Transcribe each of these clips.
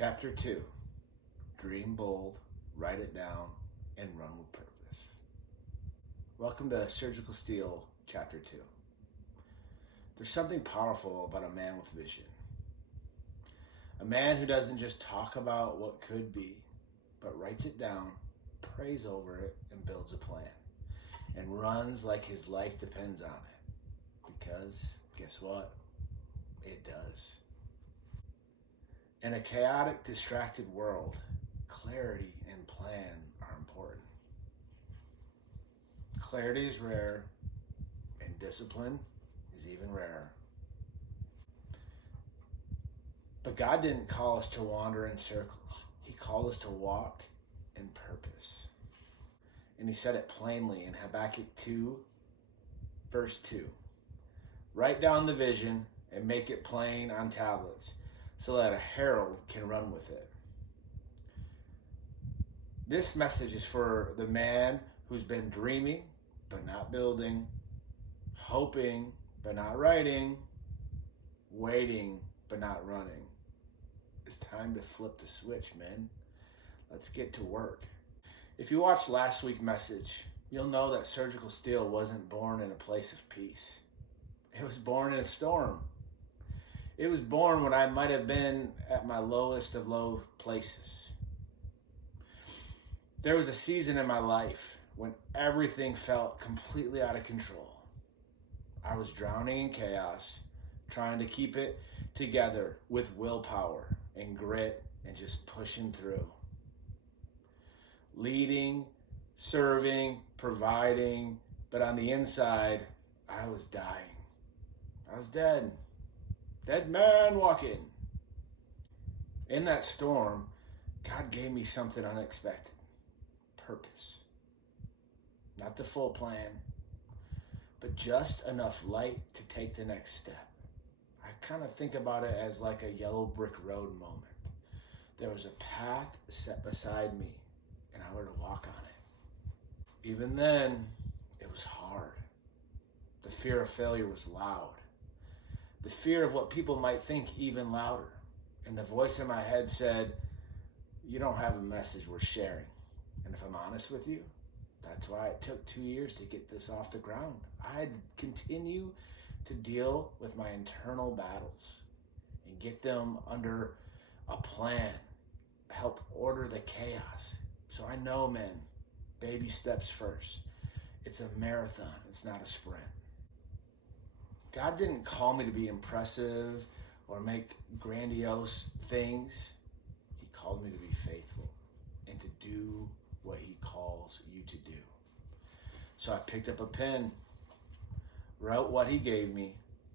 Chapter 2, Dream Bold, Write It Down, and Run with Purpose. Welcome to Surgical Steel, Chapter 2. There's something powerful about a man with vision. A man who doesn't just talk about what could be, but writes it down, prays over it, and builds a plan. And runs like his life depends on it. Because, guess what? It does. In a chaotic, distracted world, clarity and plan are important. Clarity is rare, and discipline is even rarer. But God didn't call us to wander in circles. He called us to walk in purpose. And he said it plainly in Habakkuk 2, verse 2. Write down the vision and make it plain on tablets, so that a herald can run with it. This message is for the man who's been dreaming but not building, hoping but not writing, waiting but not running. It's time to flip the switch, man. Let's get to work. If you watched last week's message, you'll know that Surgical Steel wasn't born in a place of peace. It was born in a storm. It was born when I might have been at my lowest of low places. There was a season in my life when everything felt completely out of control. I was drowning in chaos, trying to keep it together with willpower and grit and just pushing through. Leading, serving, providing, but on the inside, I was dying. I was dead. Dead man walking. In that storm, God gave me something unexpected. Purpose. Not the full plan, but just enough light to take the next step. I kind of think about it as like a yellow brick road moment. There was a path set beside me, and I were to walk on it. Even then, it was hard. The fear of failure was loud. The fear of what people might think even louder. And the voice in my head said, you don't have a message worth sharing. And if I'm honest with you, that's why it took 2 years to get this off the ground. I had to continue to deal with my internal battles and get them under a plan, help order the chaos. So I know, men, baby steps first. It's a marathon, it's not a sprint. God didn't call me to be impressive or make grandiose things. He called me to be faithful and to do what he calls you to do. So I picked up a pen, wrote what he gave me,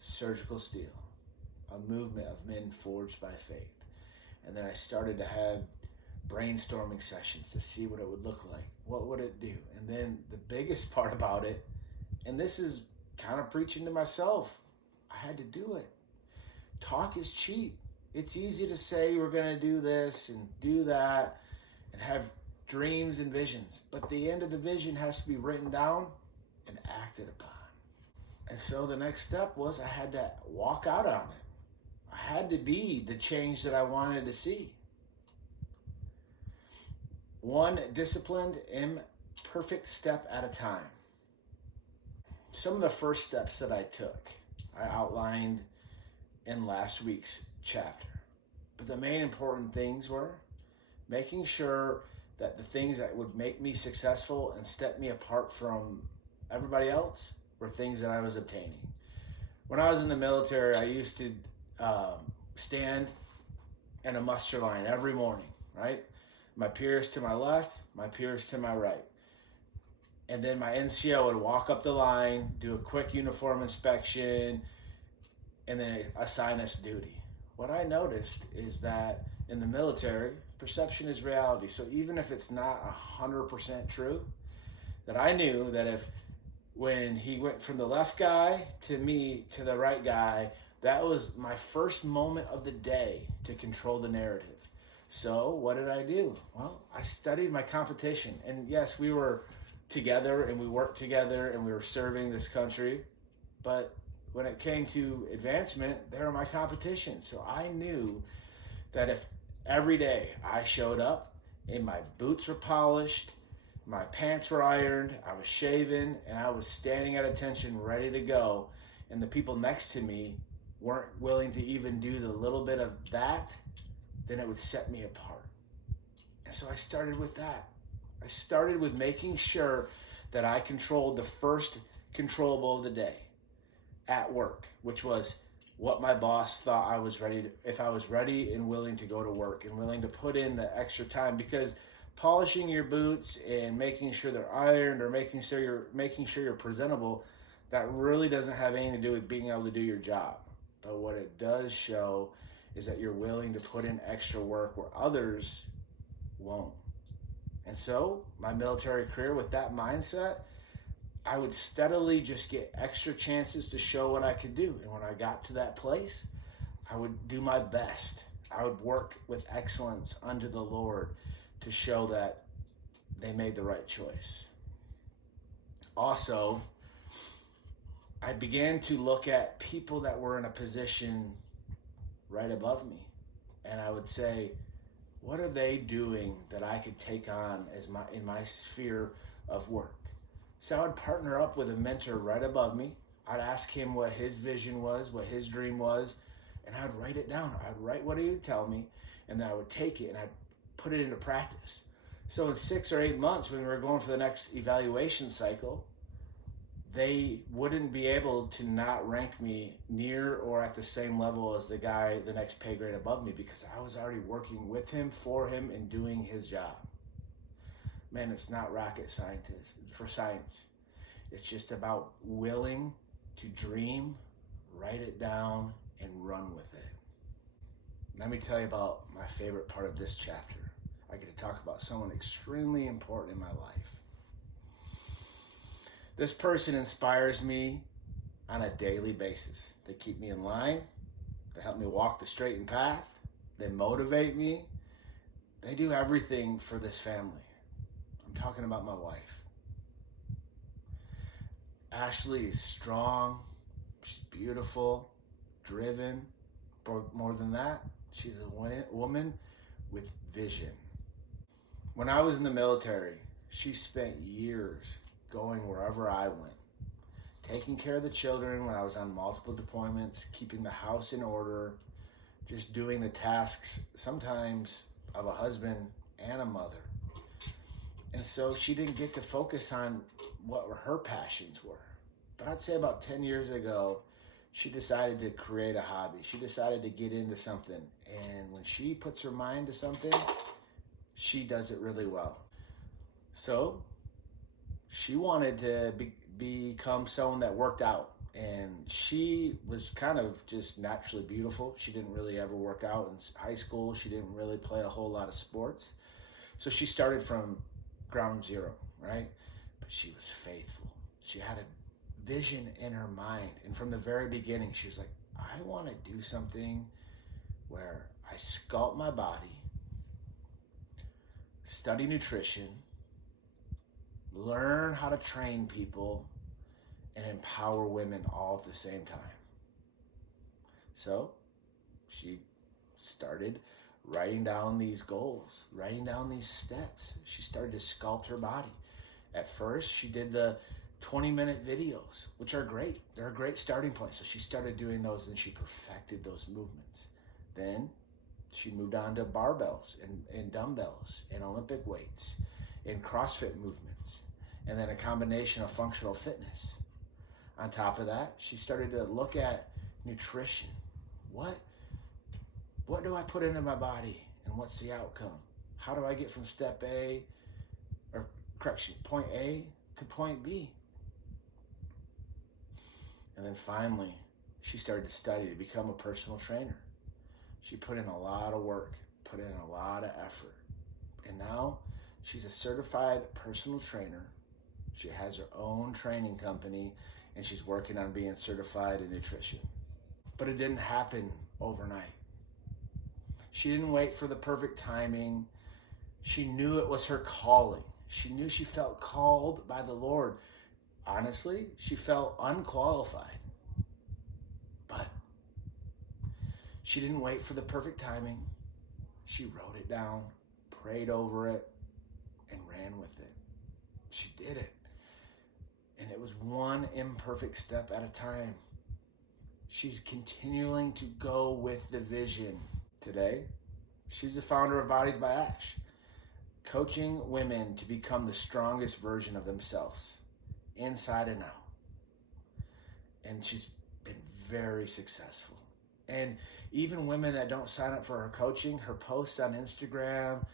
Surgical Steel, a movement of men forged by faith. And then I started to have brainstorming sessions to see what it would look like. What would it do? And then the biggest part about it, and this is kind of preaching to myself, I had to do it. Talk is cheap. It's easy to say we're going to do this and do that and have dreams and visions, but the end of the vision has to be written down and acted upon. And so the next step was I had to walk out on it. I had to be the change that I wanted to see. One disciplined, imperfect step at a time. Some of the first steps that I took, I outlined in last week's chapter. But the main important things were making sure that the things that would make me successful and step me apart from everybody else were things that I was obtaining. When I was in the military, I used to stand in a muster line every morning, right? My peers to my left, my peers to my right. And then my NCO would walk up the line, do a quick uniform inspection, and then assign us duty. What I noticed is that in the military, perception is reality. So even if it's not 100% true, that I knew that if when he went from the left guy to me to the right guy, that was my first moment of the day to control the narrative. So what did I do? Well, I studied my competition. And yes, we were together and we worked together and we were serving this country. But when it came to advancement, they were my competition. So I knew that if every day I showed up and my boots were polished, my pants were ironed, I was shaven, and I was standing at attention ready to go. And the people next to me weren't willing to even do the little bit of that, then it would set me apart. And so I started with that. I started with making sure that I controlled the first controllable of the day at work, which was what my boss thought I was ready to, if I was ready and willing to go to work and willing to put in the extra time, because polishing your boots and making sure they're ironed or making sure you're presentable, that really doesn't have anything to do with being able to do your job. But what it does show is that you're willing to put in extra work where others won't. And so my military career, with that mindset, I would steadily just get extra chances to show what I could do. And when I got to that place, I would do my best. I would work with excellence unto the Lord to show that they made the right choice. Also, I began to look at people that were in a position right above me. And I would say, what are they doing that I could take on in my sphere of work? So I would partner up with a mentor right above me. I'd ask him what his vision was, what his dream was, and I'd write it down. I'd write what he would tell me, and then I would take it and I'd put it into practice. So in 6 or 8 months, when we were going for the next evaluation cycle, they wouldn't be able to not rank me near or at the same level as the guy, the next pay grade above me, because I was already working with him, for him, and doing his job. Man, it's not rocket science. It's just about willing to dream, write it down, and run with it. Let me tell you about my favorite part of this chapter. I get to talk about someone extremely important in my life. This person inspires me on a daily basis. They keep me in line. They help me walk the straight path. They motivate me. They do everything for this family. I'm talking about my wife. Ashley is strong. She's beautiful, driven. But more than that, she's a woman with vision. When I was in the military, she spent years going wherever I went, taking care of the children when I was on multiple deployments, keeping the house in order, just doing the tasks sometimes of a husband and a mother. And so she didn't get to focus on what her passions were. But I'd say about 10 years ago, she decided to create a hobby. She decided to get into something. And when she puts her mind to something, she does it really well. So she wanted to become someone that worked out. And she was kind of just naturally beautiful. She didn't really ever work out in high school. She didn't really play a whole lot of sports. So she started from ground zero, right? But she was faithful. She had a vision in her mind. And from the very beginning, she was like, I want to do something where I sculpt my body, study nutrition, learn how to train people, and empower women all at the same time. So she started writing down these goals, writing down these steps. She started to sculpt her body. At first, she did the 20-minute videos, which are great. They're a great starting point. So she started doing those and she perfected those movements. Then she moved on to barbells and dumbbells and Olympic weights and CrossFit movements, and then a combination of functional fitness. On top of that, she started to look at nutrition. What do I put into my body and what's the outcome? How do I get from point A to point B? And then finally, she started to study to become a personal trainer. She put in a lot of work, put in a lot of effort. And now she's a certified personal trainer. She has her own training company, and she's working on being certified in nutrition. But it didn't happen overnight. She didn't wait for the perfect timing. She knew it was her calling. She knew she felt called by the Lord. Honestly, she felt unqualified. But she didn't wait for the perfect timing. She wrote it down, prayed over it, and ran with it. She did it. And it was one imperfect step at a time. She's continuing to go with the vision. Today, she's the founder of Bodies by Ash, coaching women to become the strongest version of themselves, inside and out. And she's been very successful. And even women that don't sign up for her coaching, her posts on Instagram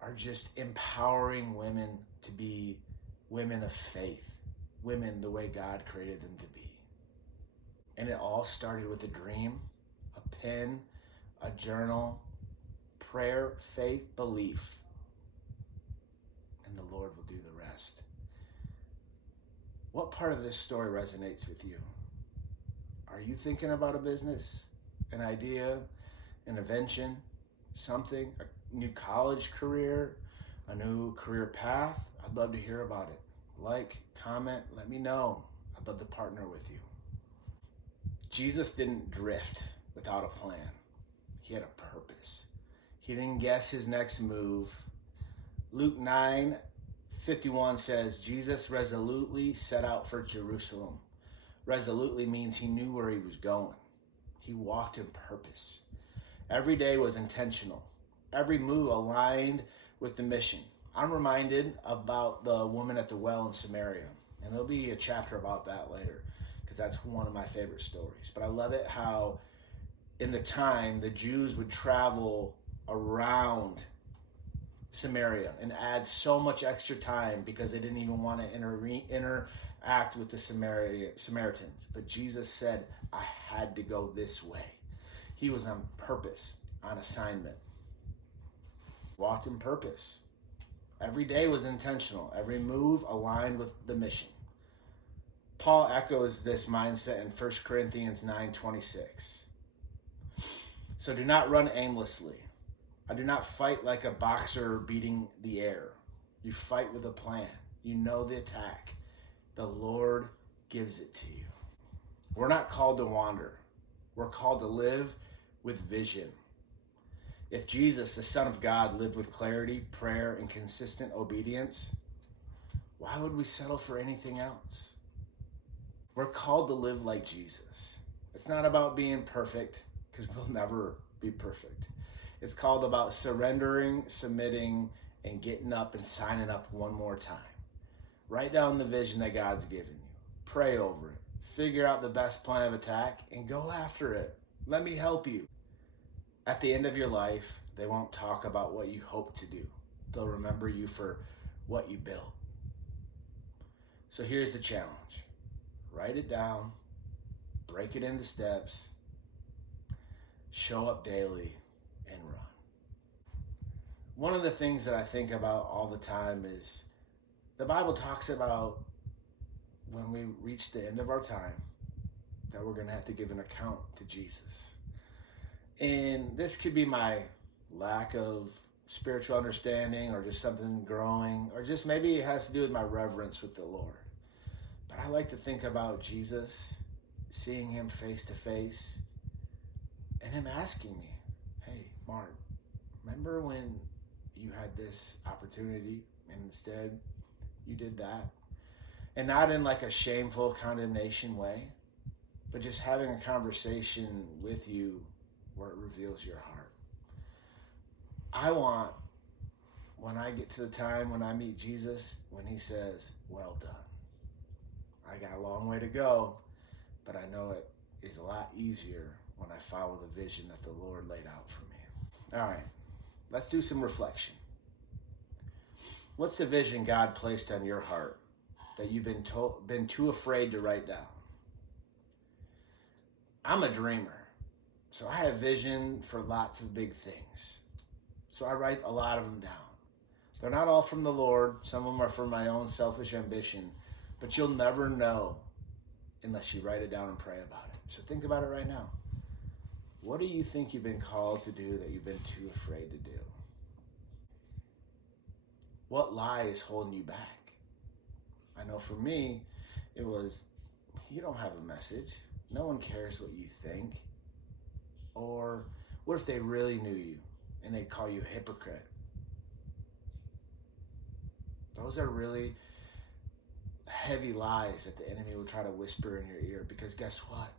are just empowering women to be women of faith, women the way God created them to be. And it all started with a dream, a pen, a journal, prayer, faith, belief. And the Lord will do the rest. What part of this story resonates with you? Are you thinking about a business, an idea, an invention, something, a new college career, a new career path? I'd love to hear about it. Like, comment, let me know. I'd love to partner with you. Jesus didn't drift without a plan. He had a purpose. He didn't guess his next move. Luke 9:51 says, Jesus resolutely set out for Jerusalem. Resolutely means he knew where he was going. He walked in purpose. Every day was intentional. Every move aligned with the mission. I'm reminded about the woman at the well in Samaria, and there'll be a chapter about that later, because that's one of my favorite stories. But I love it how in the time the Jews would travel around Samaria and add so much extra time because they didn't even want to interact with the Samaritans. But Jesus said, I had to go this way. He was on purpose, on assignment. Walked in purpose. Every day was intentional. Every move aligned with the mission. Paul echoes this mindset in 1 Corinthians 9:26. So do not run aimlessly. I do not fight like a boxer beating the air. You fight with a plan. You know the attack. The Lord gives it to you. We're not called to wander. We're called to live with vision. If Jesus, the Son of God, lived with clarity, prayer, and consistent obedience, why would we settle for anything else? We're called to live like Jesus. It's not about being perfect, because we'll never be perfect. It's called about surrendering, submitting, and getting up and signing up one more time. Write down the vision that God's given you. Pray over it. Figure out the best plan of attack and go after it. Let me help you. At the end of your life, they won't talk about what you hope to do. They'll remember you for what you built. So here's the challenge. Write it down. Break it into steps. Show up daily and run. One of the things that I think about all the time is the Bible talks about when we reach the end of our time that we're going to have to give an account to Jesus. And this could be my lack of spiritual understanding or just something growing, or just maybe it has to do with my reverence with the Lord. But I like to think about Jesus, seeing him face to face, and him asking me, hey, Mark, remember when you had this opportunity and instead you did that? And not in like a shameful condemnation way, but just having a conversation with you where it reveals your heart. I want, when I get to the time when I meet Jesus, when he says, well done. I got a long way to go, but I know it is a lot easier when I follow the vision that the Lord laid out for me. All right, let's do some reflection. What's the vision God placed on your heart that you've been too afraid to write down? I'm a dreamer, so I have vision for lots of big things. So I write a lot of them down. They're not all from the Lord. Some of them are from my own selfish ambition, but you'll never know unless you write it down and pray about it. So think about it right now. What do you think you've been called to do that you've been too afraid to do? What lie is holding you back? I know for me, it was, you don't have a message. No one cares what you think. Or what if they really knew you and they'd call you a hypocrite. Those are really heavy lies that the enemy will try to whisper in your ear, because guess what?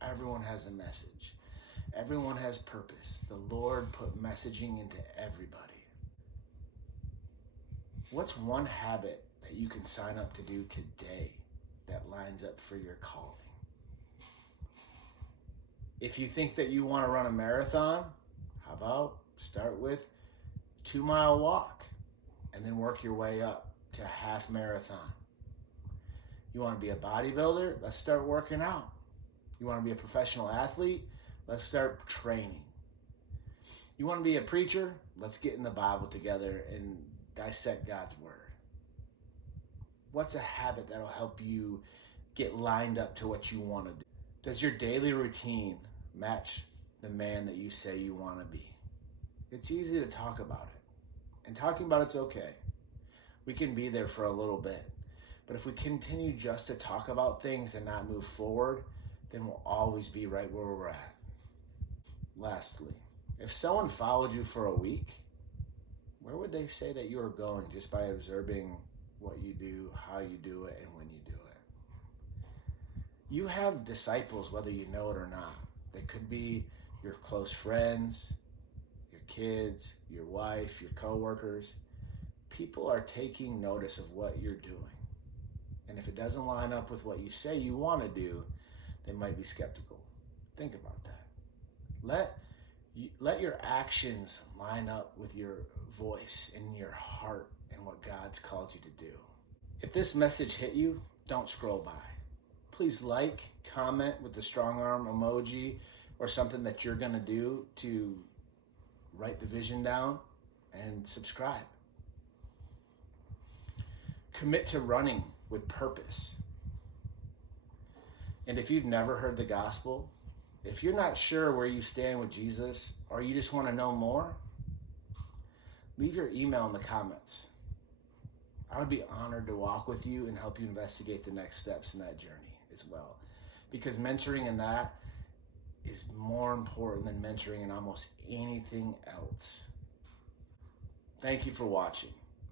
Everyone has a message. Everyone has purpose. The Lord put messaging into everybody. What's one habit that you can sign up to do today that lines up for your calling? If you think that you want to run a marathon, how about start with 2 mile walk and then work your way up to a half marathon? You want to be a bodybuilder? Let's start working out. You want to be a professional athlete? Let's start training. You want to be a preacher? Let's get in the Bible together and dissect God's word. What's a habit that'll help you get lined up to what you want to do? Does your daily routine match the man that you say you want to be? It's easy to talk about it. And talking about it's okay. We can be there for a little bit. But if we continue just to talk about things and not move forward, then we'll always be right where we're at. Lastly, if someone followed you for a week, where would they say that you are going just by observing what you do, how you do it, and when you do it? You have disciples, whether you know it or not. They could be your close friends, your kids, your wife, your coworkers. People are taking notice of what you're doing. And if it doesn't line up with what you say you want to do, they might be skeptical. Think about that. Let your actions line up with your voice and your heart and what God's called you to do. If this message hit you, don't scroll by. Please like, comment with the strong arm emoji or something that you're going to do to write the vision down, and subscribe. Commit to running with purpose. And if you've never heard the gospel, if you're not sure where you stand with Jesus, or you just want to know more, leave your email in the comments. I would be honored to walk with you and help you investigate the next steps in that journey as well. Because mentoring in that is more important than mentoring in almost anything else. Thank you for watching.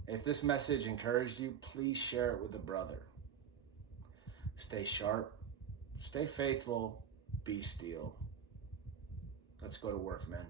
If this message encouraged you, please share it with a brother. Stay sharp, stay faithful, be still. Let's go to work, men.